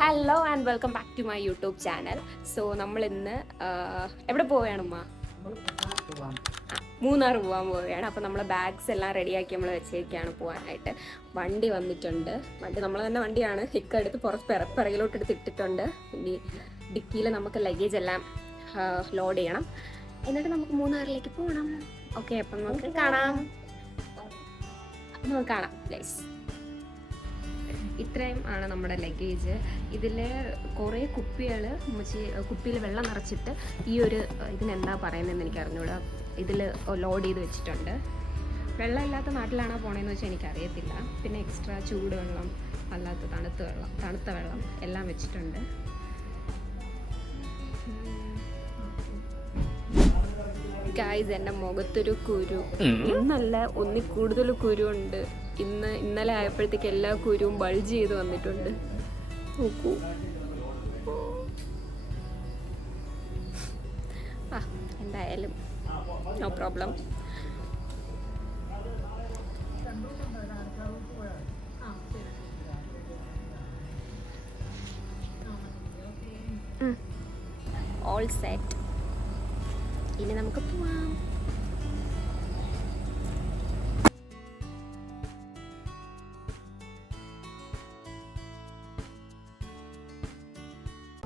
Hello and welcome back to my YouTube channel. So നമ്മൾ ഇന്ന് എവിടെ പോവുകയാണ് ഉമ്മ? മൂന്നാർ പോകാൻ പോവുകയാണ്. അപ്പോൾ നമ്മൾ ബാഗ്സ് എല്ലാം റെഡിയാക്കി നമ്മൾ വെച്ചേക്കാണ് പോകാനായിട്ട്. വണ്ടി വന്നിട്ടുണ്ട്. നമ്മൾ തന്നെ വണ്ടിയാണ് എടുത്ത് പിറകിലോട്ട് എടുത്ത് ഇട്ടിട്ടുണ്ട്. ഇനി ഡിക്കിയിൽ നമുക്ക് ലഗേജ് എല്ലാം ലോഡ് ചെയ്യണം. എന്നിട്ട് നമുക്ക് മൂന്നാറിലേക്ക് പോകണം. ഓക്കെ, അപ്പം നമുക്ക് കാണാം. പ്ലീസ്. ഇത്രയും ആണ് നമ്മുടെ ലഗേജ്. ഇതിൽ കുറേ കുപ്പികൾ കുപ്പിയിൽ വെള്ളം നിറച്ചിട്ട് ഈ ഒരു ഇതിനെന്താ പറയുന്നതെന്ന് എനിക്ക് അറിഞ്ഞൂടാ, ഇതിൽ ലോഡ് ചെയ്ത് വെച്ചിട്ടുണ്ട്. വെള്ളം ഇല്ലാത്ത നാട്ടിലാണോ പോണേന്ന് വെച്ചാൽ എനിക്കറിയത്തില്ല. പിന്നെ എക്സ്ട്രാ ചൂടുവെള്ളം, അല്ലാത്ത തണുത്ത വെള്ളം എല്ലാം വെച്ചിട്ടുണ്ട്. ഗായ്സ്, എൻ്റെ മുഖത്തൊരു കുരു, ഇന്നല്ല ഒന്നിൽ കൂടുതൽ കുരു ഉണ്ട്. ഇന്നലെ ആയപ്പോഴത്തേക്ക് എല്ലാ കുരുവും ബൾജ് ചെയ്ത് വന്നിട്ടുണ്ട്. നോക്കൂ. എന്തായാലും നോ പ്രോബ്ലം. All set. ഇനി നമുക്ക് പോവാം.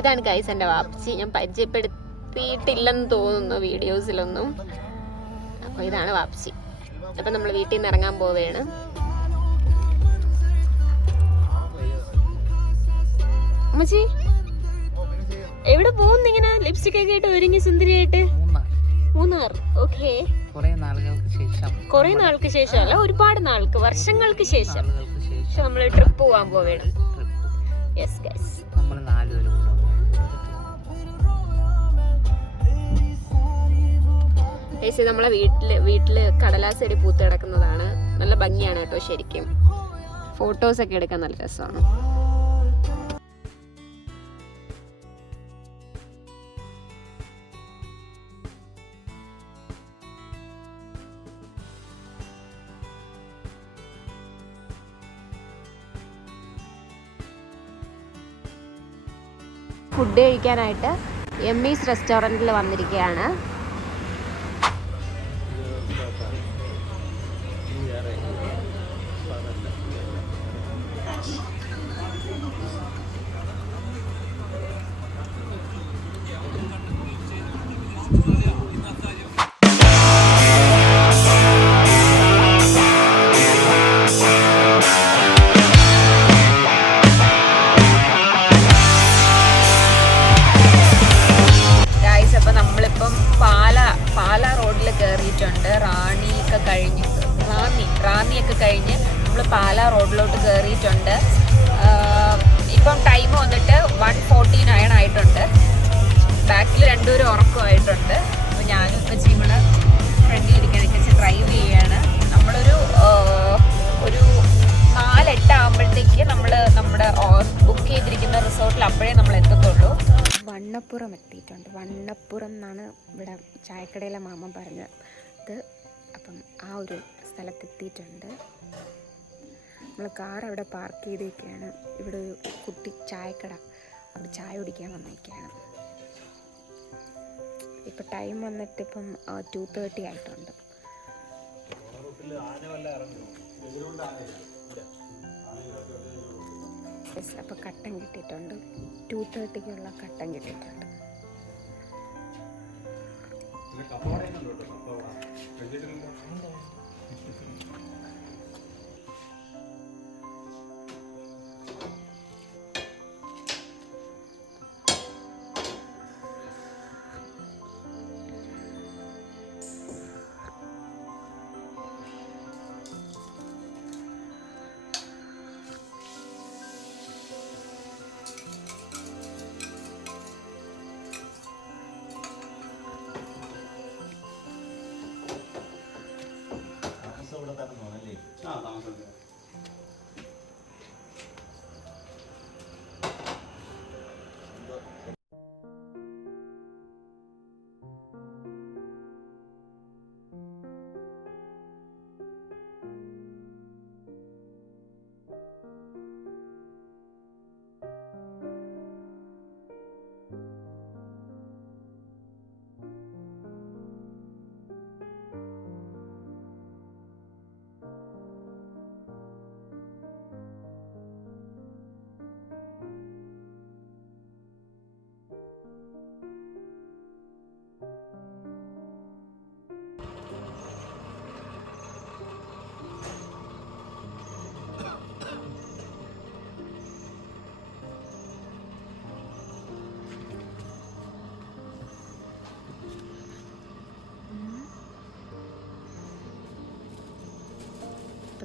ഇതാണ് ഗൈസ് എൻ്റെ വാപ്പച്ചി. ഞാൻ പരിചയപ്പെടുത്തിയിട്ടില്ലെന്ന് തോന്നുന്നു വീഡിയോസിലൊന്നും. അപ്പോൾ ഇതാണ് വാപ്പച്ചി. അപ്പം നമ്മൾ വീട്ടിൽ നിന്ന് ഇറങ്ങാൻ പോവുകയാണ്. അമ്മച്ചി എവിടെ പോകുന്നു? ഇങ്ങനെ ലിപ്സ്റ്റിക് ഒക്കെ ആയിട്ട് ഒരുങ്ങി സുന്ദരിയായിട്ട്? മൂന്നാർ. ഓക്കെ, കുറെ നാൾക്ക് ശേഷം അല്ല, ഒരുപാട് നാൾക്ക്, വർഷങ്ങൾക്ക് ശേഷം നമ്മൾ ട്രിപ്പ് പോവാൻ പോവുകയാണ്. Yes guys. നമ്മളെ വീട്ടില് കടലാസെടി പൂത്ത് കിടക്കുന്നതാണ്. നല്ല ഭംഗിയാണ് കേട്ടോ. ശരിക്കും ഫോട്ടോസ് ഒക്കെ എടുക്കാൻ നല്ല രസമാണ്. ഫുഡ് കഴിക്കാനായിട്ട് എമ്മീസ് റെസ്റ്റോറൻറ്റിൽ വന്നിരിക്കുകയാണ്. റാന്നിയൊക്കെ കഴിഞ്ഞ് നമ്മൾ പാലാ റോഡിലോട്ട് കയറിയിട്ടുണ്ട്. ഇപ്പം ടൈം വന്നിട്ട് 1:49 ആയിട്ടുണ്ട്. ബാക്കിൽ രണ്ടുപേരും ഉറക്കമായിട്ടുണ്ട്. അപ്പോൾ ഞാനും ഇക്കച്ചി ഇവിടെ ഫ്രണ്ടിൽ ഇരിക്കുകയാണ്. ഇക്കച്ചി ഡ്രൈവ് ചെയ്യുകയാണ്. നമ്മളൊരു 4-8 ആകുമ്പോഴത്തേക്ക് നമ്മൾ നമ്മുടെ ബുക്ക് ചെയ്തിരിക്കുന്ന റിസോർട്ടിൽ അപ്പോഴേ നമ്മൾ എത്തത്തുള്ളൂ. വണ്ണപ്പുറം എത്തിയിട്ടുണ്ട്. വണ്ണപ്പുറം എന്നാണ് ഇവിടെ ചായക്കടയിലെ മാമൻ പറഞ്ഞത്. അപ്പം ആ ഒരു സ്ഥലത്തെത്തിയിട്ടുണ്ട്. നമ്മൾ കാർ അവിടെ പാർക്ക് ചെയ്തേക്കാണ്. ഇവിടെ ഒരു കുട്ടി ചായക്കട, അവിടെ ചായ കുടിക്കാൻ വന്നേക്കാണ്. ഇപ്പം ടൈം വന്നിട്ട് ഇപ്പം 2:30 ആയിട്ടുണ്ട്. അപ്പോൾ കട്ടൻ കിട്ടിയിട്ടുണ്ട്. 2:30-ക്കുള്ള കട്ടൻ കിട്ടിയിട്ടുണ്ട്.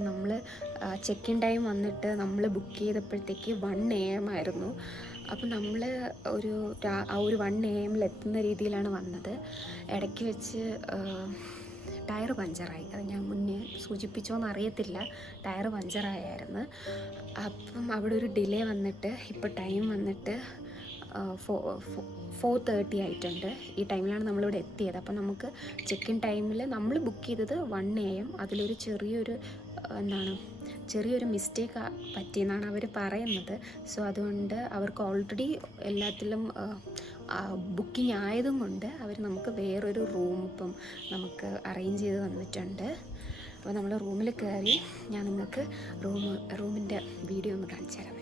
അപ്പം നമ്മൾ ചെക്ക് ഇൻ ടൈം വന്നിട്ട് നമ്മൾ ബുക്ക് ചെയ്തപ്പോഴത്തേക്ക് 1 AM ആയിരുന്നു. അപ്പം നമ്മൾ ഒരു 1 AM എത്തുന്ന രീതിയിലാണ് വന്നത്. ഇടയ്ക്ക് വെച്ച് ടയർ പഞ്ചറായി. അത് ഞാൻ മുന്നേ സൂചിപ്പിച്ചോന്ന് അറിയത്തില്ല, ടയർ പഞ്ചറായിരുന്നു. അപ്പം അവിടെ ഒരു ഡിലേ വന്നിട്ട് ഇപ്പോൾ ടൈം വന്നിട്ട് 4:30 ആയിട്ടുണ്ട്. ഈ ടൈമിലാണ് നമ്മളിവിടെ എത്തിയത്. അപ്പം നമുക്ക് ചെക്ക് ഇൻ ടൈമിൽ നമ്മൾ ബുക്ക് ചെയ്തത് 1 AM. അതിലൊരു ചെറിയൊരു മിസ്റ്റേക്ക് പറ്റിയെന്നാണ് അവർ പറയുന്നത്. സോ അതുകൊണ്ട് അവർക്ക് ഓൾറെഡി എല്ലാത്തിലും ബുക്കിംഗ് ആയതും കൊണ്ട് അവർ നമുക്ക് വേറൊരു റൂം ഇപ്പം നമുക്ക് അറേഞ്ച് ചെയ്ത് തന്നിട്ടുണ്ട്. അപ്പോൾ നമ്മൾ റൂമിൽ കയറി ഞാൻ നിങ്ങൾക്ക് റൂമിൻ്റെ വീഡിയോ ഒന്ന് കാണിച്ചു തരാം.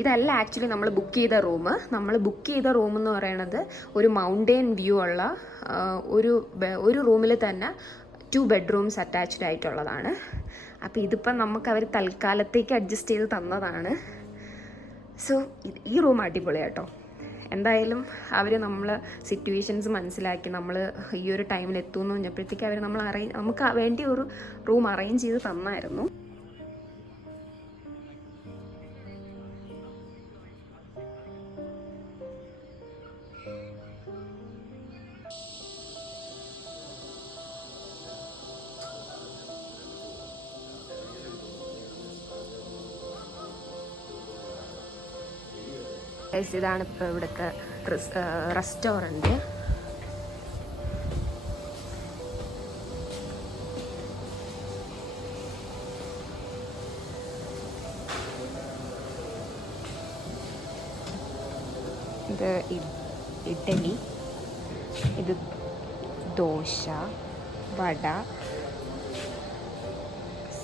ഇതല്ല ആക്ച്വലി നമ്മൾ ബുക്ക് ചെയ്ത റൂം. നമ്മൾ ബുക്ക് ചെയ്ത റൂം എന്ന് പറയുന്നത് ഒരു മൗണ്ടെയിൻ വ്യൂ ഉള്ള ഒരു റൂമിൽ തന്നെ 2 bedrooms അറ്റാച്ച്ഡ് ആയിട്ടുള്ളതാണ്. അപ്പോൾ ഇതിപ്പം നമുക്ക് അവർ തൽക്കാലത്തേക്ക് അഡ്ജസ്റ്റ് ചെയ്ത് തന്നതാണ്. സോ ഈ റൂം അടിപൊളിയാട്ടോ. എന്തായാലും അവർ നമ്മൾ സിറ്റുവേഷൻസ് മനസ്സിലാക്കി നമ്മൾ ഈ ഒരു ടൈമിൽ എത്തുമെന്ന് പറഞ്ഞപ്പോഴത്തേക്ക് അവർ നമുക്ക് വേണ്ടി ഒരു റൂം അറേഞ്ച് ചെയ്ത് തന്നായിരുന്നു. ഇതാണ് ഇപ്പോൾ ഇവിടുത്തെ റെസ്റ്റോറൻറ്റ്. ഇത് ഇഡ്ഡലി, ഇത് ദോശ, വട,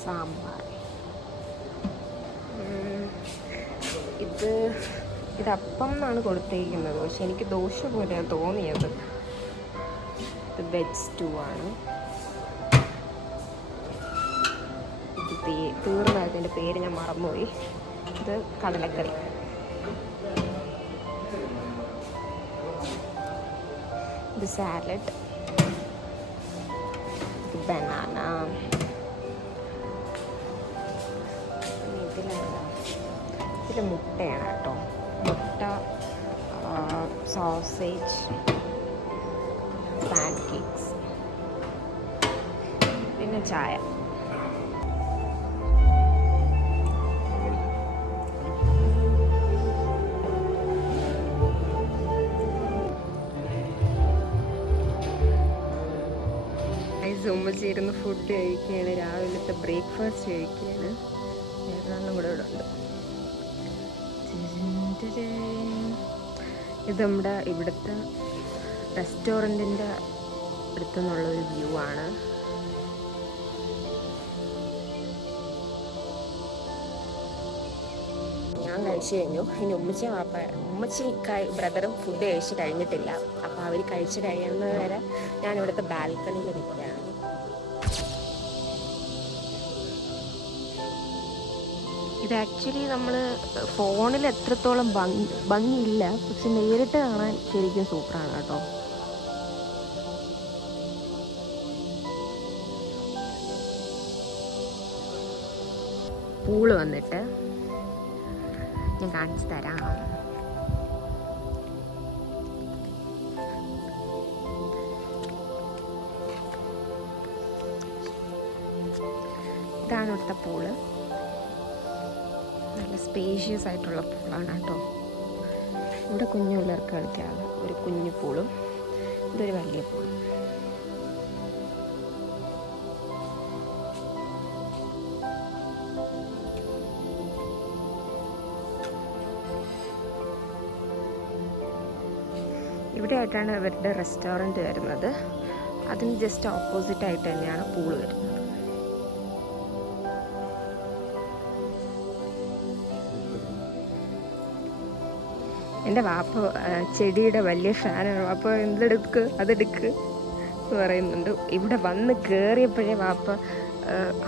സാമ്പാർ. ഇത് അപ്പം എന്നാണ് കൊടുത്തേക്കുന്നത്, പക്ഷെ എനിക്ക് ദോശ പോലെയാണ് തോന്നിയത്. ഇത് വെജ് സ്റ്റൂ ആണ്. ഇത് തീർന്നതിൻ്റെ പേര് ഞാൻ മറന്നുപോയി. ഇത് കടലക്കറി. ഇത് സാലഡ്, ഇത് ബനാന. ഇതിൽ മുട്ടയാണ് കേട്ടോ. മുട്ട, സോസേജ്, പാൻ കേക്ക്സ്, പിന്നെ ചായ. ഉമ്മച്ചിരുന്ന് ഫുഡ് കഴിക്കുകയാണ്, രാവിലത്തെ ബ്രേക്ക്ഫാസ്റ്റ് കഴിക്കുകയാണ്. വേറൊരെണ്ണം കൂടെ ഇവിടെ ഉണ്ട്. ഇത് നമ്മുടെ ഇവിടുത്തെ റെസ്റ്റോറൻറ്റിൻ്റെ അടുത്തു നിന്നുള്ളൊരു വ്യൂ ആണ്. ഞാൻ കഴിച്ചു കഴിഞ്ഞു. ഇനി ഉമ്മച്ചി ബ്രദറും ഫുഡ് കഴിച്ച് കഴിഞ്ഞിട്ടില്ല. അപ്പോൾ അവർ കഴിച്ച് കഴിയുന്നത് വരെ ഞാൻ ഇവിടുത്തെ ബാൽക്കണിയിൽ നിൽക്കുകയാണ്. ഇത് ആക്ച്വലി നമ്മൾ ഫോണിൽ എത്രത്തോളം ഭംഗിയില്ല, പക്ഷെ നേരിട്ട് കാണാൻ ശരിക്കും സൂപ്പറാണ് കേട്ടോ. പൂള് വന്നിട്ട് ഞാൻ കാണിച്ചു തരാം. ഇതാണ് ഇവിടുത്തെ പൂള്. നല്ല സ്പേഷ്യസ് ആയിട്ടുള്ള പൂളാണ് കേട്ടോ. ഇവിടെ കുഞ്ഞു പിള്ളേർക്ക് കളിക്കാതെ ഒരു കുഞ്ഞു പൂളും ഇതൊരു വലിയ പൂളും. ഇവിടെ ആയിട്ടാണ് ഇവരുടെ റെസ്റ്റോറൻറ്റ് വരുന്നത്. അതിന് ജസ്റ്റ് ഓപ്പോസിറ്റ് ആയിട്ട് തന്നെയാണ് പൂള് വരുന്നത്. എൻ്റെ വാപ്പ ചെടിയുടെ വലിയ ഫാനാണ്. വാപ്പ എന്തെടുക്ക് അതെടുക്ക് എന്ന് പറയുന്നുണ്ട്. ഇവിടെ വന്ന് കയറിയപ്പോഴേ വാപ്പ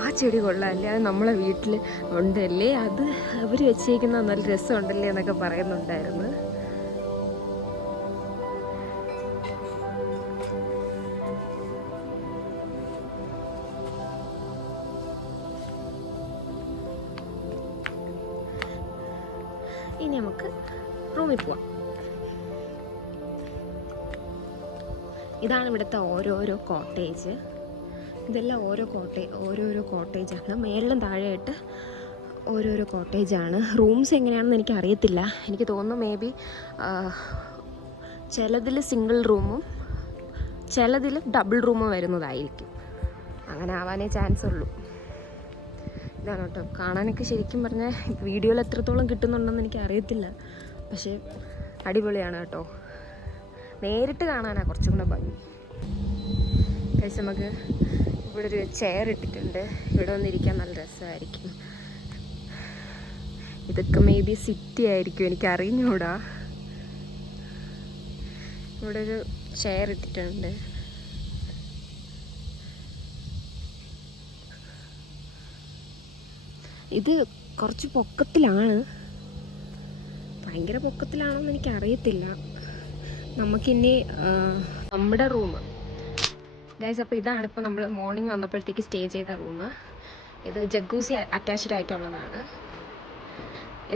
ആ ചെടി കൊള്ളാമല്ലേ, അത് നമ്മളെ വീട്ടിൽ ഉണ്ടല്ലേ, അത് അവർ വെച്ചേക്കുന്ന നല്ല രസമുണ്ടല്ലേ എന്നൊക്കെ പറയുന്നുണ്ടായിരുന്നു. ഇനി നമുക്ക് റൂമിൽ പോവാം. ഇതാണ് ഇവിടുത്തെ ഓരോരോ കോട്ടേജ്. ഇതെല്ലാം ഓരോരോ കോട്ടേജാണ്. മേളിലും താഴെയായിട്ട് ഓരോരോ കോട്ടേജാണ്. റൂംസ് എങ്ങനെയാണെന്ന് എനിക്ക് അറിയത്തില്ല. എനിക്ക് തോന്നുന്നു മേ ബി ചിലതിൽ സിംഗിൾ റൂമും ചിലതിൽ ഡബിൾ റൂമും വരുന്നതായിരിക്കും. അങ്ങനെ ആവാനേ ചാൻസ് ഉള്ളൂ. ഇതാണ് കേട്ടോ കാണാനൊക്കെ. ശരിക്കും പറഞ്ഞാൽ വീഡിയോയിൽ എത്രത്തോളം കിട്ടുന്നുണ്ടെന്ന് എനിക്ക് അറിയത്തില്ല, പക്ഷേ അടിപൊളിയാണ് കേട്ടോ. നേരിട്ട് കാണാനാണ് കുറച്ചും കൂടെ ഭംഗി. കഴിച്ച് നമുക്ക് ഇവിടെ ഒരു ചെയർ ഇട്ടിട്ടുണ്ട്. ഇവിടെ വന്നിരിക്കാൻ നല്ല രസമായിരിക്കും. ഇതൊക്കെ മേ ബി സിറ്റി ആയിരിക്കും, എനിക്ക് അറിഞ്ഞൂടാ. ഇവിടെ ഒരു ചെയർ ഇട്ടിട്ടുണ്ട്. ഇത് കുറച്ച് പൊക്കത്തിലാണ്. ഭയങ്കര പൊക്കത്തിലാണോന്ന് എനിക്കറിയത്തില്ല. നമുക്കിനി നമ്മുടെ റൂം ഗൈസ്. അപ്പോൾ ഇതാണ് ഇപ്പോൾ നമ്മൾ മോർണിംഗ് വന്നപ്പോഴത്തേക്ക് സ്റ്റേ ചെയ്ത റൂം. ഇത് ജഗ്ഗൂസി അറ്റാച്ച്ഡ് ആയിട്ടുള്ളതാണ്.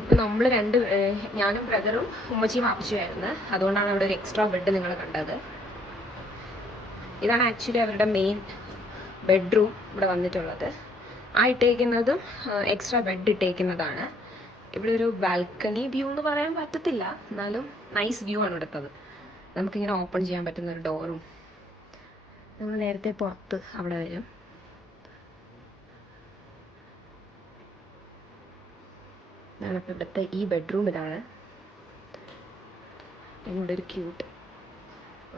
ഇപ്പം നമ്മൾ ഞാനും ബ്രദറും ഉമ്മച്ചിയും വാപ്പിച്ചുമായിരുന്നു. അതുകൊണ്ടാണ് അവിടെ ഒരു എക്സ്ട്രാ ബെഡ് നിങ്ങൾ കണ്ടത്. ഇതാണ് ആക്ച്വലി അവരുടെ മെയിൻ ബെഡ്റൂം ഇവിടെ വന്നിട്ടുള്ളത്. ആ ഇട്ടേക്കുന്നതും എക്സ്ട്രാ ബെഡ് ഇട്ടേക്കുന്നതാണ്. ഇവിടെ ഒരു ബാൽക്കണി വ്യൂ എന്ന് പറയാൻ പറ്റത്തില്ല, എന്നാലും നൈസ് വ്യൂ ആണ് ഇവിടുത്തത്. നമുക്കിങ്ങനെ ഓപ്പൺ ചെയ്യാൻ പറ്റുന്ന ഒരു ഡോറും. നമ്മൾ നേരത്തെ പുറത്ത് അവിടെ വരും. ഞാനിപ്പോൾ ഇവിടുത്തെ ഈ ബെഡ്റൂം ഇതാണ്. ഇവിടെ ഒരു ക്യൂട്ട്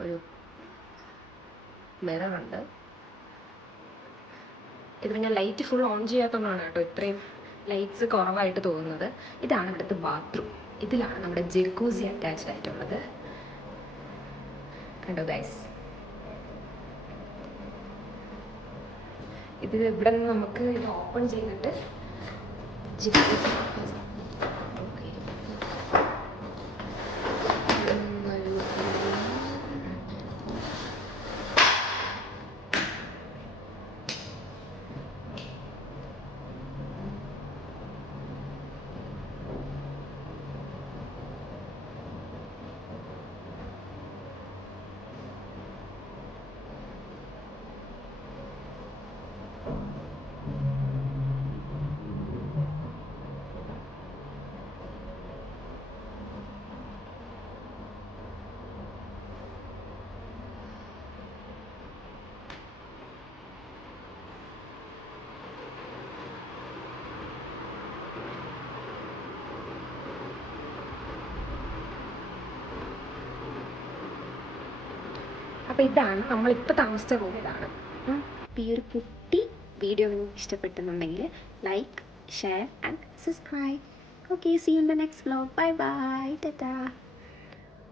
ഒരു മിററുണ്ട്. ഇത് പിന്നെ ലൈറ്റ് ഫുൾ ഓൺ ചെയ്യാത്തതുകൊണ്ടാണ് കേട്ടോ ഇത്രയും ലൈറ്റ്സ് കുറവായിട്ട് തോന്നുന്നത്. ഇതാണ് ഇവിടുത്തെ ബാത്റൂം. ഇതിലാണ് നമ്മുടെ ജക്കൂസി അറ്റാച്ച്ഡ് ആയിട്ടുള്ളത്. കണ്ടോ ഗൈസ്? ഇത് ഇവിടെ നിന്ന് നമുക്ക് ഇത് ഓപ്പൺ ചെയ്തിട്ട് അപ്പോൾ ഇതാണ് നമ്മളിപ്പോൾ താമസിച്ച റൂം. ഇതാണ്. അപ്പോൾ ഈ ഒരു കുട്ടി വീഡിയോ നിങ്ങൾക്ക് ഇഷ്ടപ്പെട്ടെന്നുണ്ടെങ്കിൽ like, share and subscribe. Okay, see you in the next vlog. Bye bye, Tata.